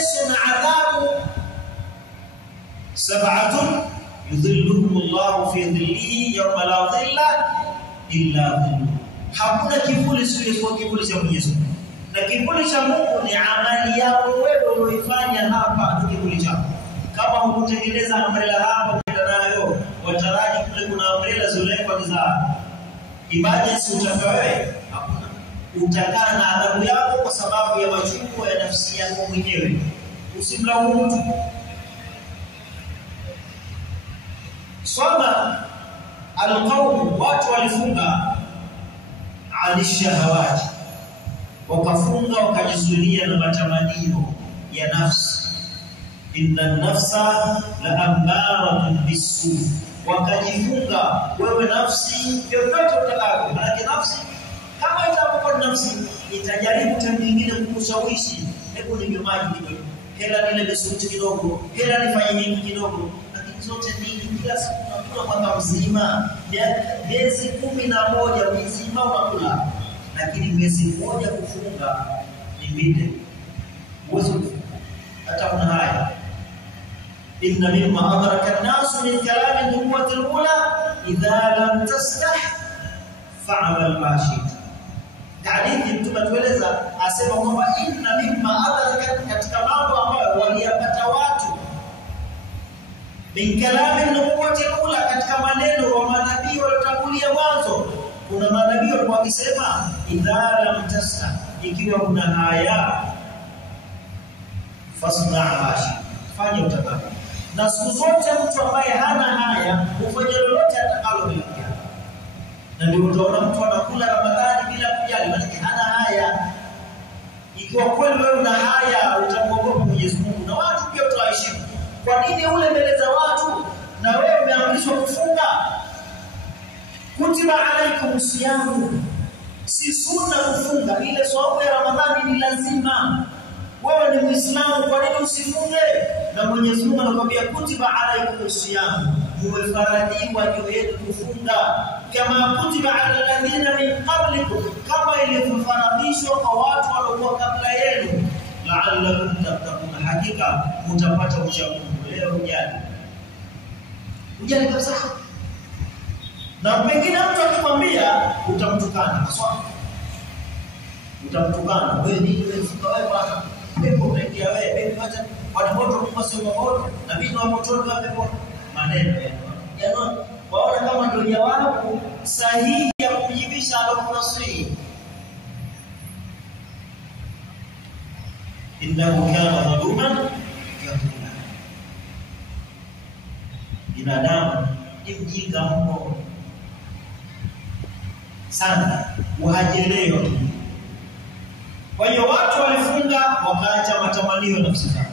mateso na adhabu. Sab'atun yudhilluhumullahu fi dhillihi yawma la dhilla illa dhilluh. Hakuna kivuli isipokuwa kivuli cha Mwenyezi Mungu. Na kivuli cha Mungu ni amali yako wewe unaifanya hapa, ni kivuli chako. Kama hukutengeneza umbrella hapa kwenda nayo, wataraji kule kuna umbrella zilizowekwa za emergency, utakaa wewe? Hakuna. Utakaa na adhabu yako kwa sababu ya machuko ya nafsi yako mwenyewe. Usimlaumu mtu. Swala alqawm, watu walifunga alishahawati, wakafunga wakajizuilia na matamanio ya nafsi. Inna nafsa la ammaratun bisu, wakajifunga wewe nafsi vyovyote utakavyo. Maana nafsi kama itakuwa nafsi itajaribu tena nyingine kukushawishi, hebu ninywe maji kidogo, hela nile biskuti kidogo, hela nifanye nini kidogo. Lakini zote ni kila siku unakula mwaka mzima, miezi 11 mzima unakula, lakini miezi mmoja kufunga ni vile uwezo hata una haya. Inna mimma adraka an-nas min kalami nubuwwati al-ula idha lam tastah fa'mal ma shi'ta. Hadithi Mtume atueleza asema kwamba inna mimma adraka, katika mambo ambayo waliyapata watu min kalami nubuwwati al-ula, katika maneno wa manabii waliotangulia mwanzo. Kuna manabii walikuwa wakisema idha lam tastah, ikiwa kuna haya fasna ashi, fanya utakavyo. Na siku zote mtu ambaye hana haya hufanya lolote atakalo bila kujali. Na ndio utaona mtu anakula Ramadhani bila kujali, maana hana haya. Ikiwa kweli wewe una haya, utamwogopa Mwenyezi Mungu na watu pia utawaheshimu. Kwa nini ule mbele za watu na wewe umeamrishwa kufunga? Kutiba alaykumus siyam, si sunna kufunga. Ile saumu ya Ramadhani ni lazima. Wewe ni Muislamu, kwa nini usifunge? Na Mwenyezi Mungu anakuambia kutiba alaykumus siyam, mumefaradhiwa juu yenu kufunga, kama kutiba ala alladhina min qablikum, kama ilivyofaradhishwa kwa watu waliokuwa kabla yenu, la'allakum tattaqun, hakika mtapata ucha Mungu. Leo ujali kabisa. Na pengine mtu akikwambia utamtukana, sawa? Utamtukana wewe, nini wewe funga wewe bwana, pepo utaingia wewe, pepo acha watu moto kwa sio moto, na mimi na moto kwa pepo. Maneno yana waona kama ndio jawabu sahihi ya kujibisha al-Qur'ani. Innahu kana dhaluman jahula, binadamu ni mjinga mno sana, wahajelewa. Kwa hiyo watu walifunga wakaacha matamanio ya nafsi zao,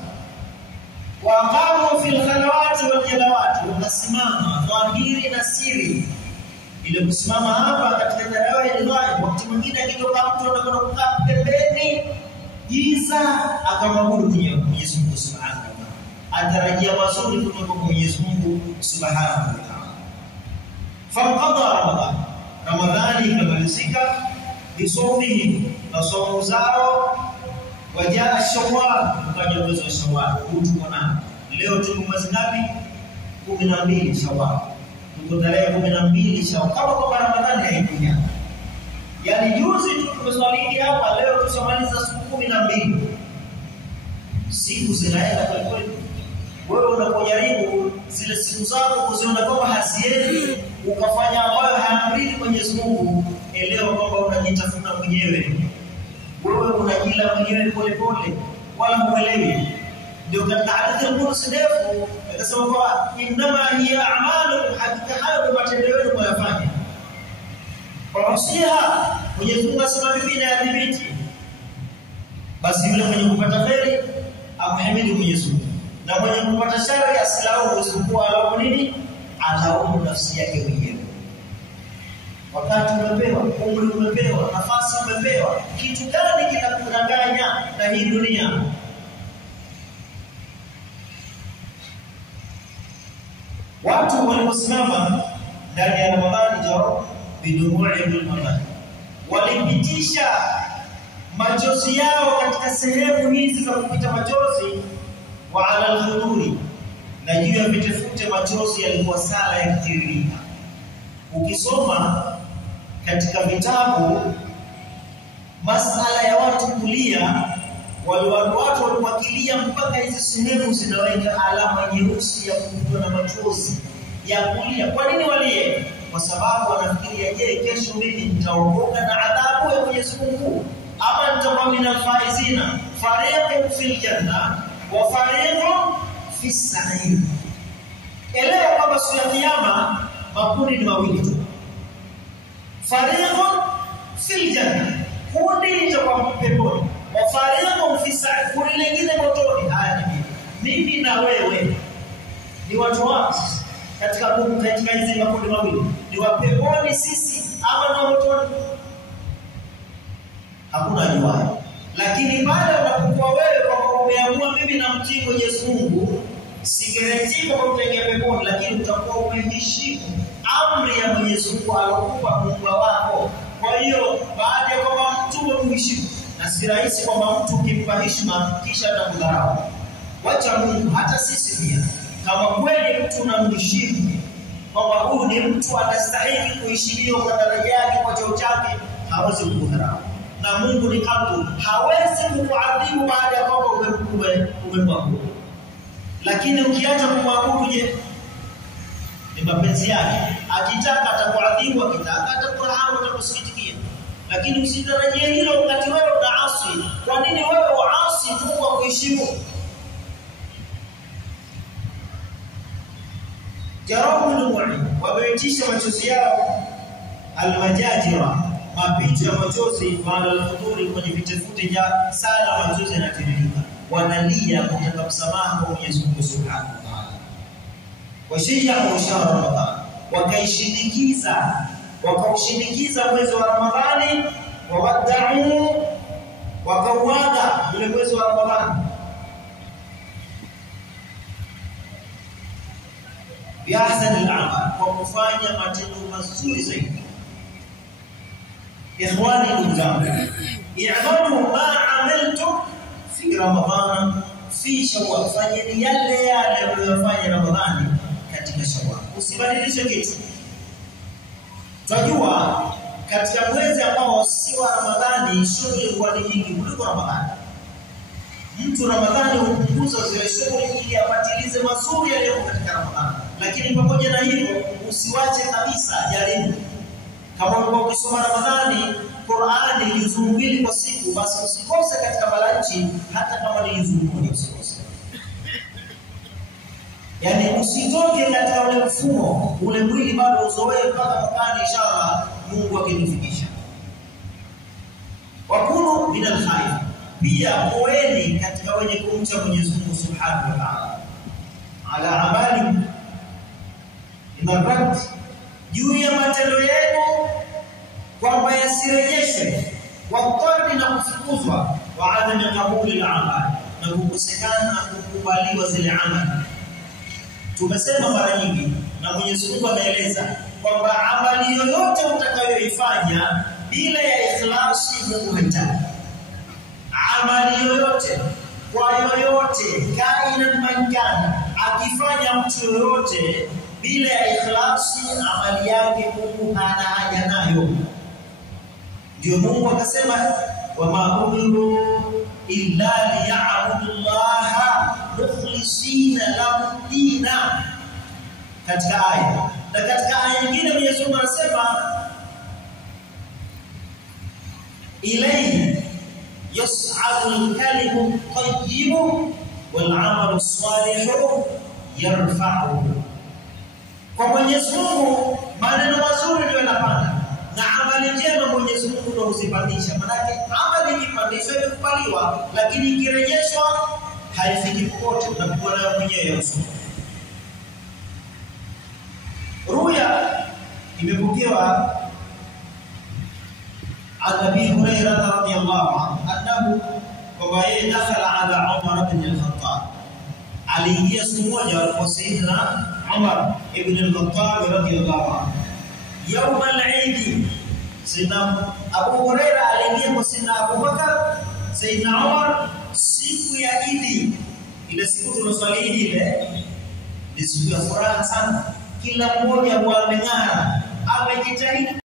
waqamu fil khalawati wal jalawati, wakasimama dhahiri na siri. Ile kusimama hapa katika tarawih ni dhahiri. Wakati mwingine akitoka mtu anakwenda kukaa pembeni giza akamwabudu Mwenyezi Mungu Subhanahu wa Ta'ala, atarajia mazuri kutoka kwa Mwenyezi Mungu Subhanahu wa Ta'ala. Faqada Ramadhani ikamalizika bisawmihi, na saumu zao. Wajaa Shawwal, ukaja mwezi wa Shawwal. Tuko na leo tuko mwezi ngapi? 12 Shawwal. Tuko tarehe 12 Shawwal, kama kwa Ramadhani haikuja. Yaani juzi tu tumeswali hapa, leo tushamaliza siku 12. Siku zinaenda kwa kweli. Wewe unapojaribu zile siku zako kuziona kama haziendi, ukafanya ambayo haamriki Mwenyezi Mungu, elewa kwamba unajitafuna mwenyewe. Wewe unajila mwenyewe pole pole, wala huelewi. Ndio katika hadithi ya Qudsi ndefu akasema kwa inma hiya a'malukum, hakika hayo ndio matendo yenu mnayofanya. Kwa usiha Mwenyezi Mungu asema bibi na yadhibiti, basi yule mwenye kupata kheri amhimidi Mwenyezi Mungu, na mwenye kupata shari asilaumu, isipokuwa alaumu nini? Alaumu nafsi yake mwenyewe. Wakati umepewa, umri umepewa, nafasi umepewa, kitu gani kinakudanganya na hii dunia? Watu waliposimama ndani ya Ramadhani jao bidumu'i bil Ramadhani, walipitisha machozi yao katika sehemu hizi za kupita machozi, wa ala al-khuduri, na juu ya vitefute machozi yalikuwa sala yakitiririka. Ukisoma katika vitabu masala ya watu kulia, watu waliwakilia mpaka hizo sehemu zinaweka alama nyeusi ya kuvutwa na machozi ya kulia. Kwa nini walie? Kwa sababu wanafikiria, je, kesho mimi nitaokoka na adhabu ya Mwenyezi Mungu ama nitakuwa minal faizina? Fariqun fil janna wa fariqun fis sa'ir. Elewa kwamba siku ya kiyama makundi ni mawili tu. Fariqun fil janna, kundi litakuwa peponi, wa fariqun fis sa'ir, kundi lingine motoni. Haya ni mimi na wewe ni watu wapi katika hizi makundi mawili? Ni wa peponi sisi ama na motoni? Hakuna ajuaye. Lakini baada ya kuwa wewe kwa umeamua mimi namtii Mwenyezi Mungu, sigarantii kwa kuingia peponi, lakini utakuwa umeheshimu amri ya Mwenyezi Mungu alokupa Muumba wako. Kwa hiyo baada ya kwamba mtu umheshimu, na si rahisi kwamba mtu ukimpa heshima kisha atakudharau. Wacha Mungu, hata sisi pia kama kweli mtu unamheshimu kwamba huyu ni mtu anastahili kuheshimiwa kwa daraja yake, kwa cheo chake, hawezi kukudharau. Na Mungu ni hapo, hawezi kukuadhibu baada ya kwamba umemwabudu. Lakini ukiacha kumwabudu, je, ni mapenzi yake. Akitaka atakuadhibu, akitaka atakurehemu, atakusikitikia. Lakini usitarajie hilo wakati wewe unaasi. Kwa nini wewe uasi Mungu akuheshimu? Jarabu al-mu'min, wameitisha machozi yao al-majajira, mapito ya machozi, baada al-khuduri, kwenye vitefute vya sala machozi yanatiririka. Wanalia kutaka msamaha kwa Mwenyezi Mungu Subhanahu wa Ta'ala. Washia wa shahra Ramadhan, wakaushindikiza mwezi wa Ramadhani, wawadau, wakauaga ule mwezi wa Ramadhani biahsan al-a'mal, kwa kufanya matendo mazuri zaidi. Ikhwani, ndugu zangu, i'malu ma amiltum fi Ramadhana fi Shawwal, fanyeni yale mliyofanya Ramadhani katika Shawwal, usibadilishe kitu. Tunajua katika mwezi ambao si wa Ramadhani shughuli huwa ni nyingi kuliko Ramadhani. Mtu Ramadhani hupunguza zile shughuli ili apatilize mazuri yaliyo katika Ramadhani. Lakini pamoja na hivyo usiwache kabisa, jaribu. Kama ulikuwa ukisoma Ramadhani Qur'ani juzuu 2 kwa siku, basi usikose katika balanchi, hata kama ni juzuu 1 usikose. Yaani usitoke katika ule mfumo, ule mwili bado uzoee mpaka mwakani inshallah Mungu akinifikisha. Wakunu minal khair, pia kuweni katika wenye kumcha Mwenyezi Mungu Subhanahu wa Ta'ala. Ala amali imarrat, juu ya matendo yenu kwamba yasirejeshwe, wakati na kufukuzwa, wa adami kabuli al-amal, na kukosekana kukubaliwa zile amali. Tumesema mara nyingi na Mwenyezi Mungu ameeleza kwamba amali yoyote utakayoifanya bila ya ikhlasi Mungu hataki. Amali yoyote kwa yoyote, kaina mankana, akifanya mtu yoyote bila ya ikhlasi, amali yake Mungu hana haja nayo. Ndio Mungu akasema, wama umiru illa liya'budu Allaha mukhlisina lahu dina, katika aya. Na katika aya nyingine Mwenyezi Mungu anasema, ilayhi yas'adu al-kalimu at-tayyibu wal 'amalu as-salihu yarfa'uhu. Kwa Mwenyezi Mungu maneno mazuri ndio yanapanda, na amali njema Mwenyezi Mungu ndio huzipandisha. Maana amali ikipandishwa imekubaliwa, lakini ikirejeshwa haifiki popote, unakuwa nayo mwenyewe uso. Ruya imepokewa an Abi Hurairah radhiyallahu anhu kwamba yeye dakhala ala Umar ibn al-Khattab, aliingia siku moja kwa Sayyidina Umar ibn al-Khattab radhiyallahu anhu يوم العيد. Sayyidina Abu Hurairah aliingia kwa Sayyidina Abu Bakar Sayyidina Umar siku ya Idi, ile siku tunaswali ile ni siku ya furaha sana, kila mmoja ameng'ara, amejitahidi